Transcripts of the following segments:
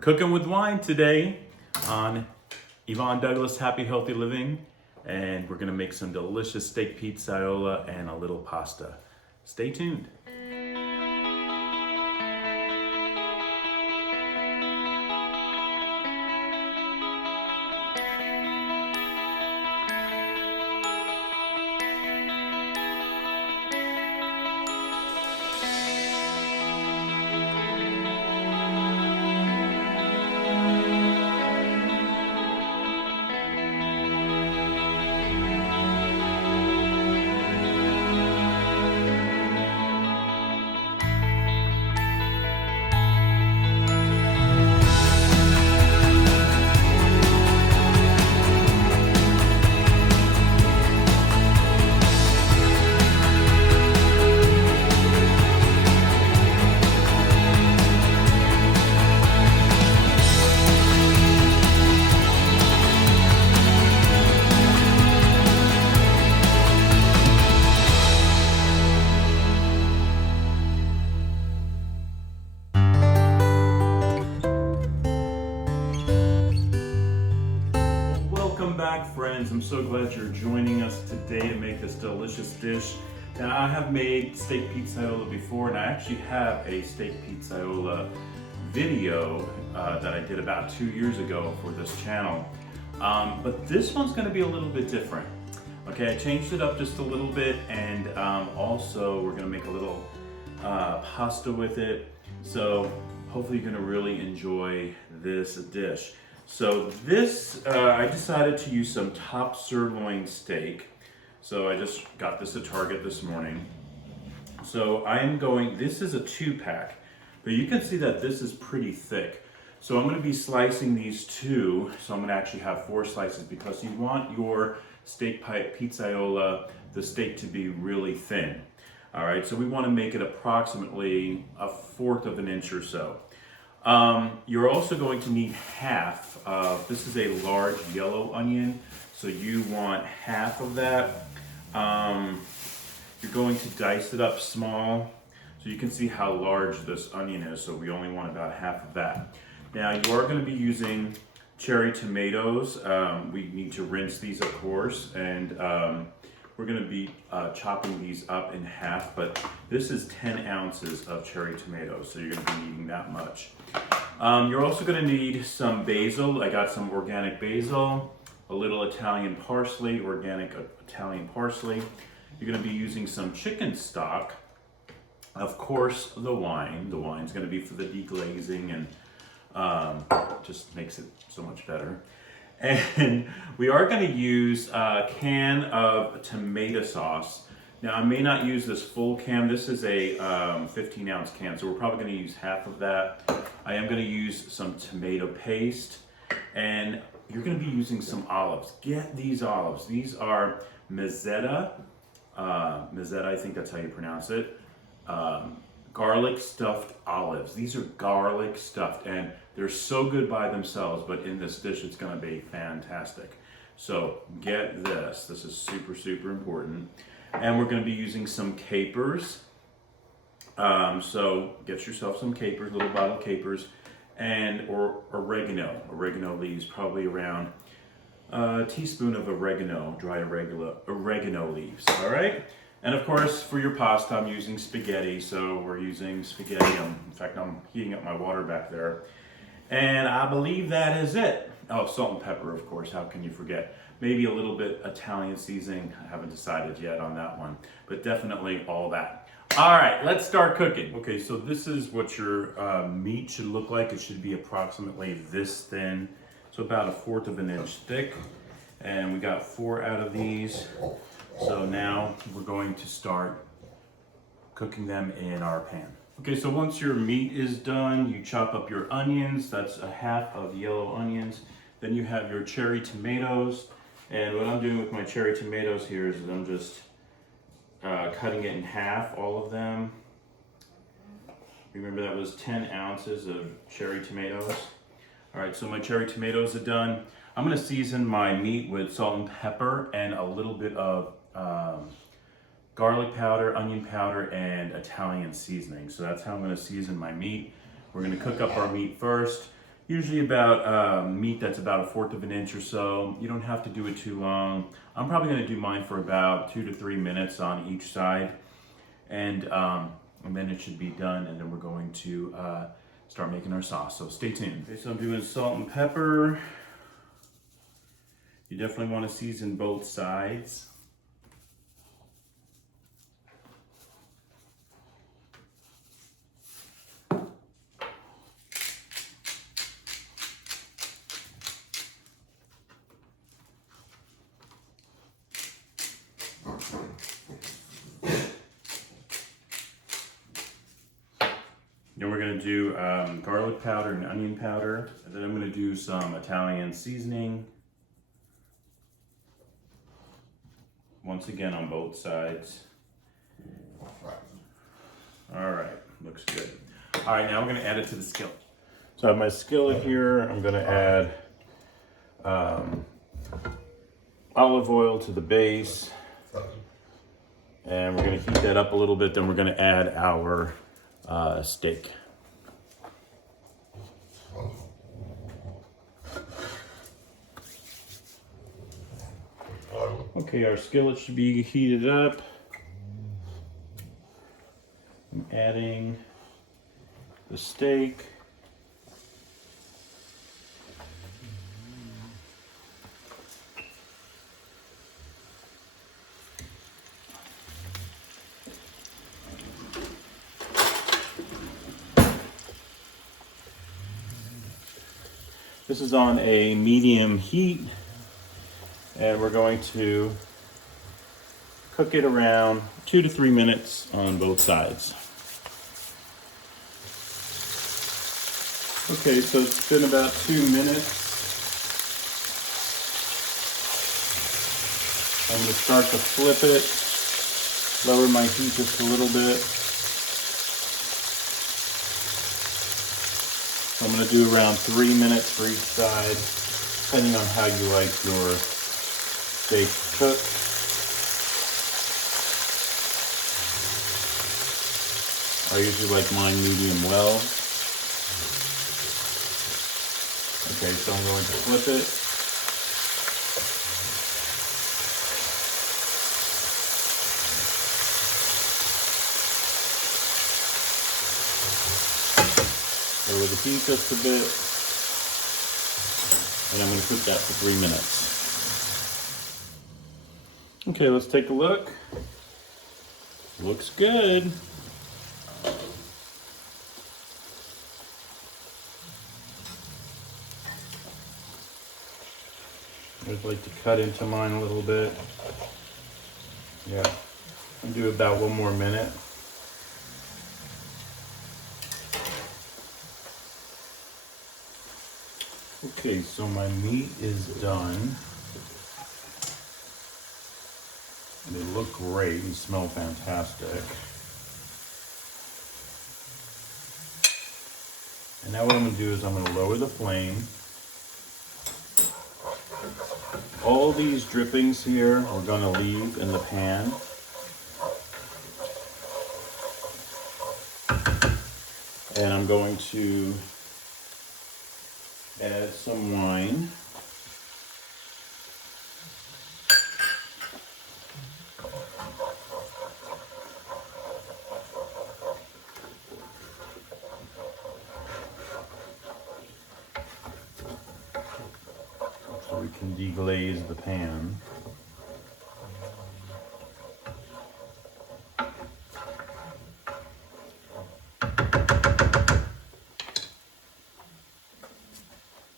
cooking with wine today on Yvonne Douglas Happy Healthy Living, and we're gonna make some delicious steak pizzaiola and a little pasta. Stay tuned. Welcome back, friends. I'm so glad you're joining us today to make this delicious dish. Now, I have made steak pizzaiola before, and I actually have a steak pizzaiola video that I did about 2 years ago for this channel. But this one's going to be a little bit different. Okay, I changed it up just a little bit, and also we're going to make a little pasta with it. So hopefully you're going to really enjoy this dish. So this, I decided to use some top sirloin steak. So I just got this at Target this morning. So this is a 2-pack, but you can see that this is pretty thick. So I'm gonna be slicing these two. So I'm gonna actually have 4 slices because you want your steak pizzaiola, the steak to be really thin. All right, so we wanna make it approximately 1/4 of an inch or so. You're also going to need half of, this is a large yellow onion, so you want half of that. You're going to dice it up small, so you can see how large this onion is, so we only want about half of that. Now you are going to be using cherry tomatoes. We need to rinse these, of course, and we're going to be chopping these up in half, but this is 10 ounces of cherry tomatoes, so you're going to be needing that much. You're also going to need some basil. I got some organic basil, a little Italian parsley, organic Italian parsley. You're going to be using some chicken stock. Of course, the wine. The wine's going to be for the deglazing and just makes it so much better. And we are going to use a can of tomato sauce. Now, I may not use this full can. This is a 15-ounce can, so we're probably going to use half of that. I am going to use some tomato paste, and you're going to be using some olives. Get these olives. These are Mezzetta. Mezzetta, I think that's how you pronounce it. Garlic stuffed olives. These are garlic stuffed, and they're so good by themselves, but in this dish it's going to be fantastic. So get this. This is super, super important. And we're going to be using some capers. So get yourself some capers, little bottle capers, or oregano. Oregano leaves, probably around a teaspoon of oregano, dry oregano leaves. All right. And of course, for your pasta, I'm using spaghetti. So we're using spaghetti. In fact, I'm heating up my water back there. And I believe that is it. Oh, salt and pepper, of course. How can you forget? Maybe a little bit Italian seasoning. I haven't decided yet on that one, but definitely all that. All right, let's start cooking. Okay, so this is what your meat should look like. It should be approximately this thin, so about 1/4 of an inch thick. And we got 4 out of these. So now we're going to start cooking them in our pan. Okay, so once your meat is done, you chop up your onions. That's a half of yellow onions. Then you have your cherry tomatoes. And what I'm doing with my cherry tomatoes here is I'm just cutting it in half, all of them. Remember that was 10 ounces of cherry tomatoes. All right, so my cherry tomatoes are done. I'm gonna season my meat with salt and pepper and a little bit of garlic powder, onion powder, and Italian seasoning. So that's how I'm gonna season my meat. We're gonna cook up our meat first. Usually about meat that's about 1/4 of an inch or so. You don't have to do it too long. I'm probably going to do mine for about 2 to 3 minutes on each side, and then it should be done. And then we're going to start making our sauce. So stay tuned. Okay, so I'm doing salt and pepper. You definitely want to season both sides. Then we're going to do garlic powder and onion powder. And then I'm going to do some Italian seasoning. Once again on both sides. All right, looks good. All right, now we're going to add it to the skillet. So I have my skillet here. I'm going to add olive oil to the base. And we're going to heat that up a little bit. Then we're going to add our steak. Okay, our skillet should be heated up. I'm adding the steak. This is on a medium heat, and we're going to cook it around 2 to 3 minutes on both sides. Okay, so it's been about 2 minutes. I'm going to start to flip it, lower my heat just a little bit. So I'm going to do around 3 minutes for each side, depending on how you like your steak cooked. I usually like mine medium well. Okay, so I'm going to flip it. Lower the heat just a bit, and I'm going to cook that for 3 minutes. Okay, let's take a look. Looks good. I'd like to cut into mine a little bit. Yeah, I'll do about 1 more minute. Okay, so my meat is done. They look great and smell fantastic. And now what I'm going to do is I'm going to lower the flame. All these drippings here we're going to leave in the pan. And I'm going to add some wine. So we can deglaze the pan.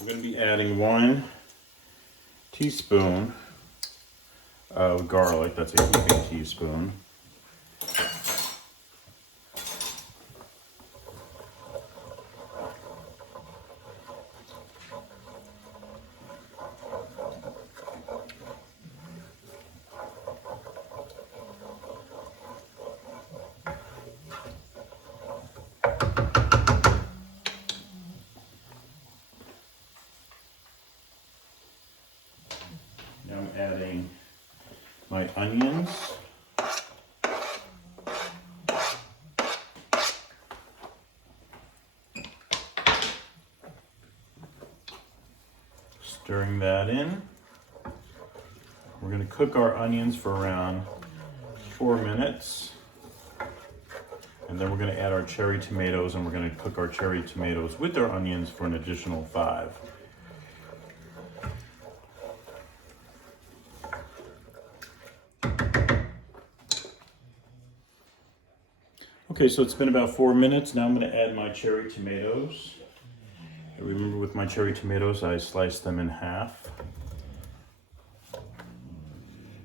We're going to be adding 1 teaspoon of garlic. That's a heaping teaspoon. Now I'm adding my onions. Stirring that in. We're going to cook our onions for around 4 minutes. And then we're going to add our cherry tomatoes, and we're going to cook our cherry tomatoes with our onions for an additional 5. Okay, so it's been about 4 minutes. Now I'm going to add my cherry tomatoes. Remember, with my cherry tomatoes, I sliced them in half.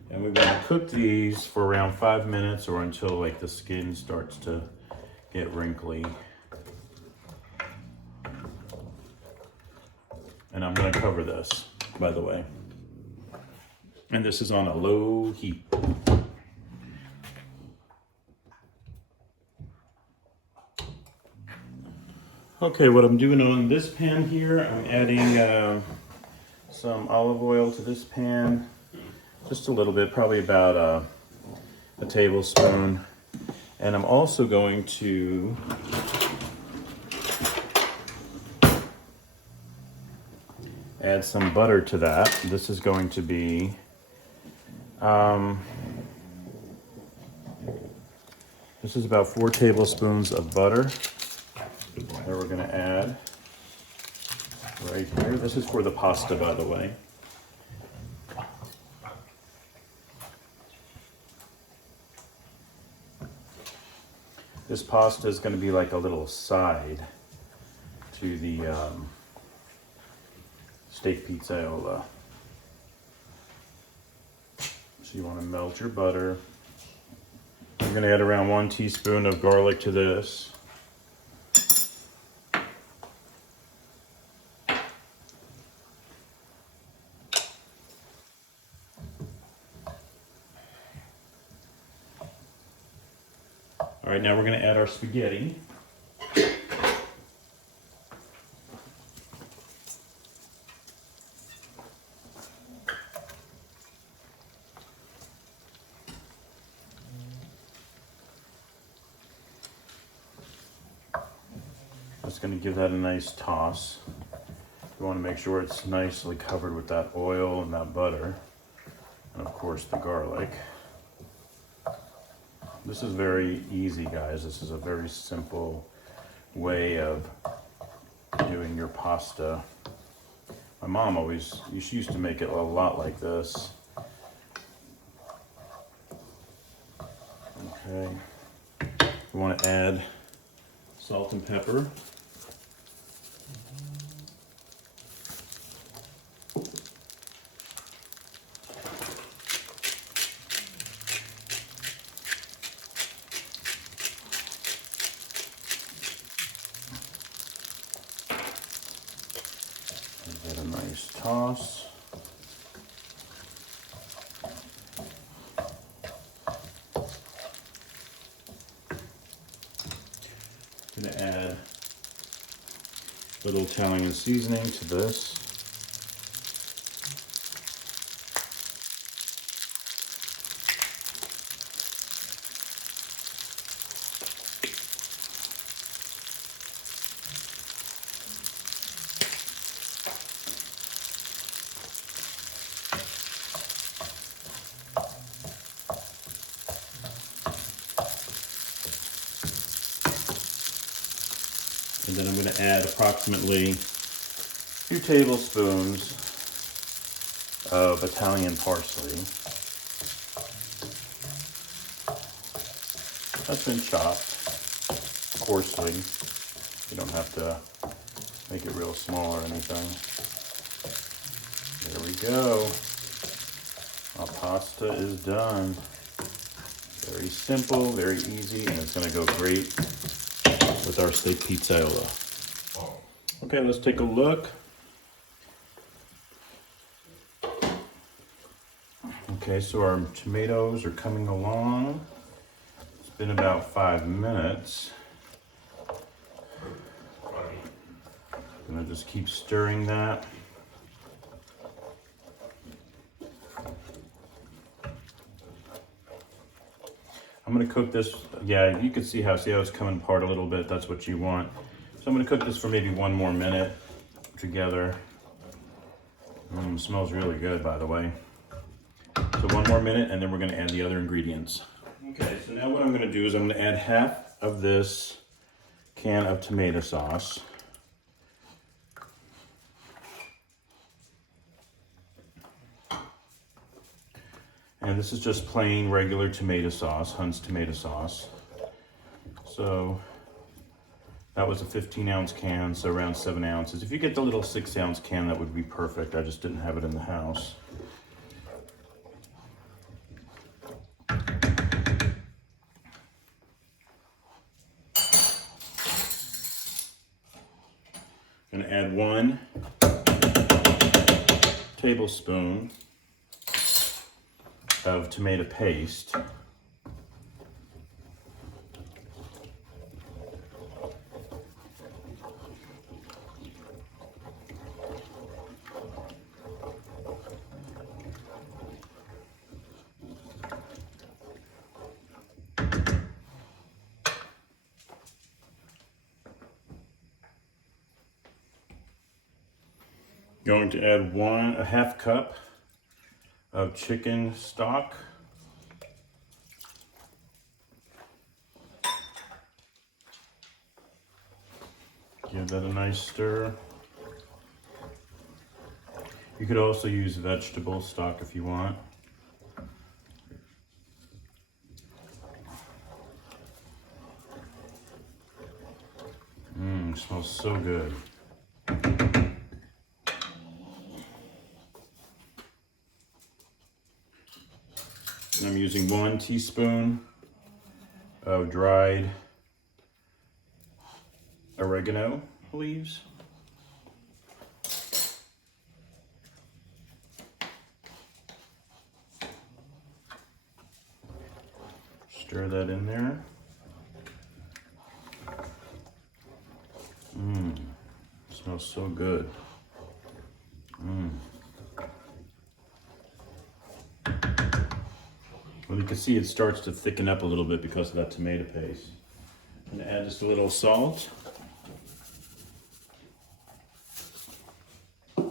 And we're going to cook these for around 5 minutes, or until like the skin starts to get wrinkly. And I'm going to cover this, by the way. And this is on a low heat. Okay, what I'm doing on this pan here, I'm adding some olive oil to this pan. Just a little bit, probably about a tablespoon. And I'm also going to add some butter to that. This is going to be this is about 4 tablespoons of butter that we're going to add right here. This is for the pasta, by the way. This pasta is going to be like a little side to the steak pizzaiola. So you want to melt your butter. You're going to add around 1 teaspoon of garlic to this. All right, now we're going to add our spaghetti. Just going to give that a nice toss. You want to make sure it's nicely covered with that oil and that butter, and of course the garlic. This is very easy, guys. This is a very simple way of doing your pasta. My mom she used to make it a lot like this. Okay. We want to add salt and pepper. Give that a nice toss. I'm going to add a little Italian seasoning to this. And then I'm going to add approximately 2 tablespoons of Italian parsley. That's been chopped coarsely. You don't have to make it real small or anything. There we go. Our pasta is done. Very simple, very easy, and it's going to go great with our steak pizzaiola. Okay, let's take a look. Okay, so our tomatoes are coming along. It's been about 5 minutes. I'm gonna just keep stirring that. I'm gonna cook this, yeah, you can see how it's coming apart a little bit. That's what you want. So I'm gonna cook this for maybe 1 more minute together. Smells really good, by the way. So 1 more minute and then we're gonna add the other ingredients. Okay, so now what I'm gonna do is I'm gonna add half of this can of tomato sauce. And this is just plain regular tomato sauce, Hunt's tomato sauce. So that was a 15-ounce can, so around 7 ounces. If you get the little 6-ounce can, that would be perfect. I just didn't have it in the house. I'm gonna add 1 tablespoon of tomato paste. Going to add a half cup of chicken stock. Give that a nice stir. You could also use vegetable stock if you want. Smells so good. And I'm using 1 teaspoon of dried oregano leaves. Stir that in there. Smells so good. Well, you can see it starts to thicken up a little bit because of that tomato paste. I'm gonna add just a little salt. A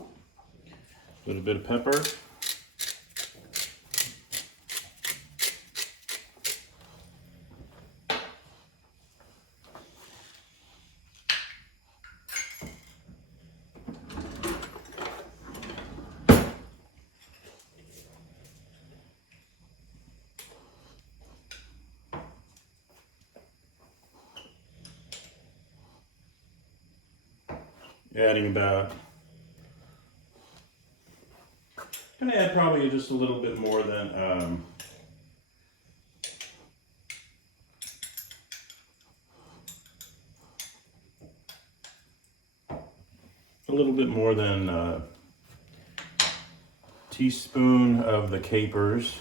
little bit of pepper. Adding about, I'm gonna add probably just a little bit more than a teaspoon of the capers.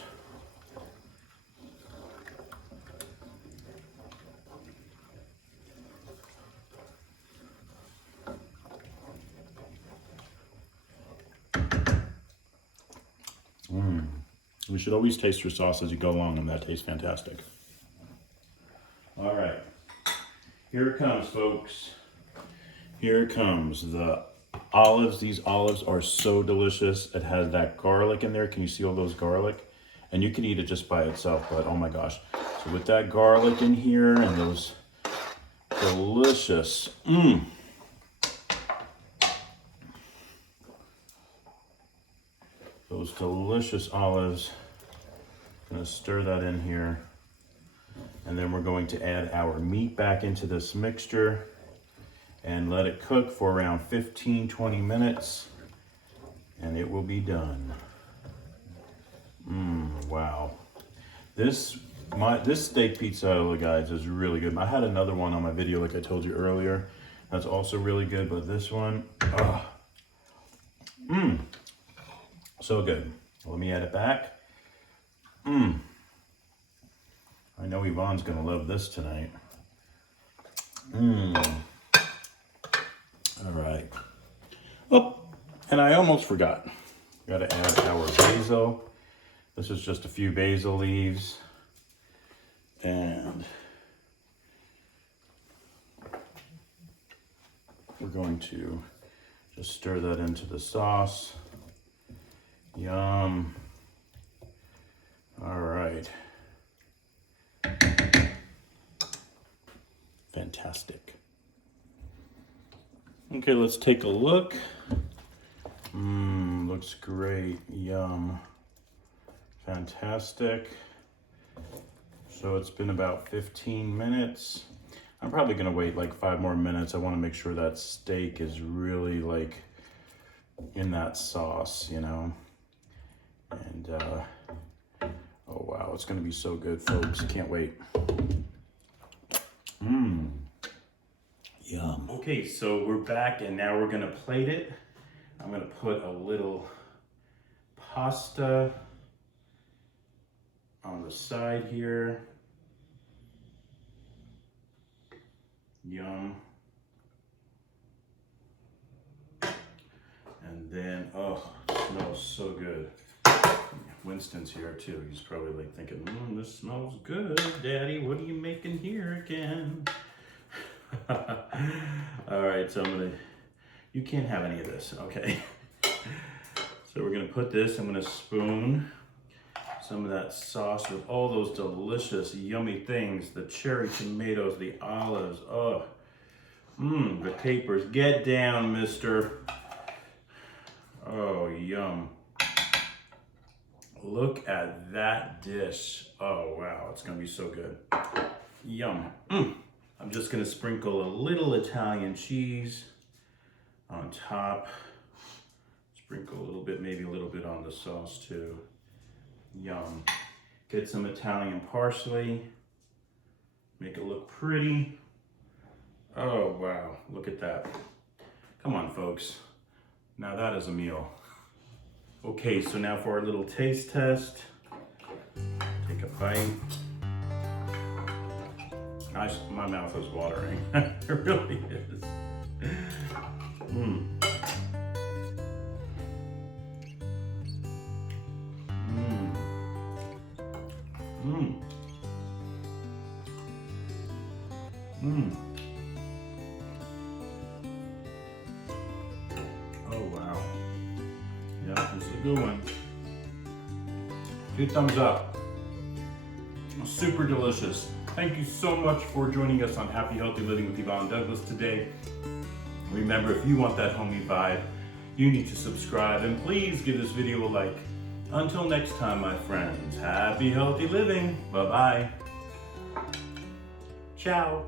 You should always taste your sauce as you go along, and that tastes fantastic. All right, here it comes, folks. Here it comes, the olives. These olives are so delicious. It has that garlic in there. Can you see all those garlic? And you can eat it just by itself, but oh my gosh. So with that garlic in here and those delicious, those delicious olives. Gonna stir that in here. And then we're going to add our meat back into this mixture and let it cook for around 15-20 minutes and it will be done. Wow. This steak pizzaiola, guys, is really good. I had another one on my video like I told you earlier. That's also really good, but this one, so good. Let me add it back. I know Yvonne's gonna love this tonight. All right. Oh, and I almost forgot. Gotta add our basil. This is just a few basil leaves. And we're going to just stir that into the sauce. Yum. All right. Fantastic. Okay, let's take a look. Looks great. Yum. Fantastic. So it's been about 15 minutes. I'm probably gonna wait like 5 more minutes. I wanna make sure that steak is really like in that sauce, you know? And oh wow, it's gonna be so good, folks. Can't wait. Yum. Okay, so we're back and now we're gonna plate it. I'm gonna put a little pasta on the side here. Yum. And then, oh, it smells so good. Winston's here too. He's probably like thinking, this smells good, Daddy. What are you making here again? All right, so you can't have any of this, okay? So we're gonna put this, I'm gonna spoon some of that sauce with all those delicious, yummy things, the cherry tomatoes, the olives, oh, the capers. Get down, mister. Oh, yum. Look at that dish. Oh, wow, it's gonna be so good. Yum. I'm just gonna sprinkle a little Italian cheese on top. Sprinkle a little bit, maybe a little bit on the sauce too. Yum. Get some Italian parsley. Make it look pretty. Oh, wow, look at that. Come on, folks. Now that is a meal. Okay, so now for our little taste test. Take a bite. My mouth is watering. It really is. Oh wow. Yeah, this is a good one. 2 thumbs up. Super delicious. Thank you so much for joining us on Happy Healthy Living with Yvonne Douglas today. Remember, if you want that homey vibe, you need to subscribe and please give this video a like. Until next time, my friends, happy healthy living. Bye-bye. Ciao.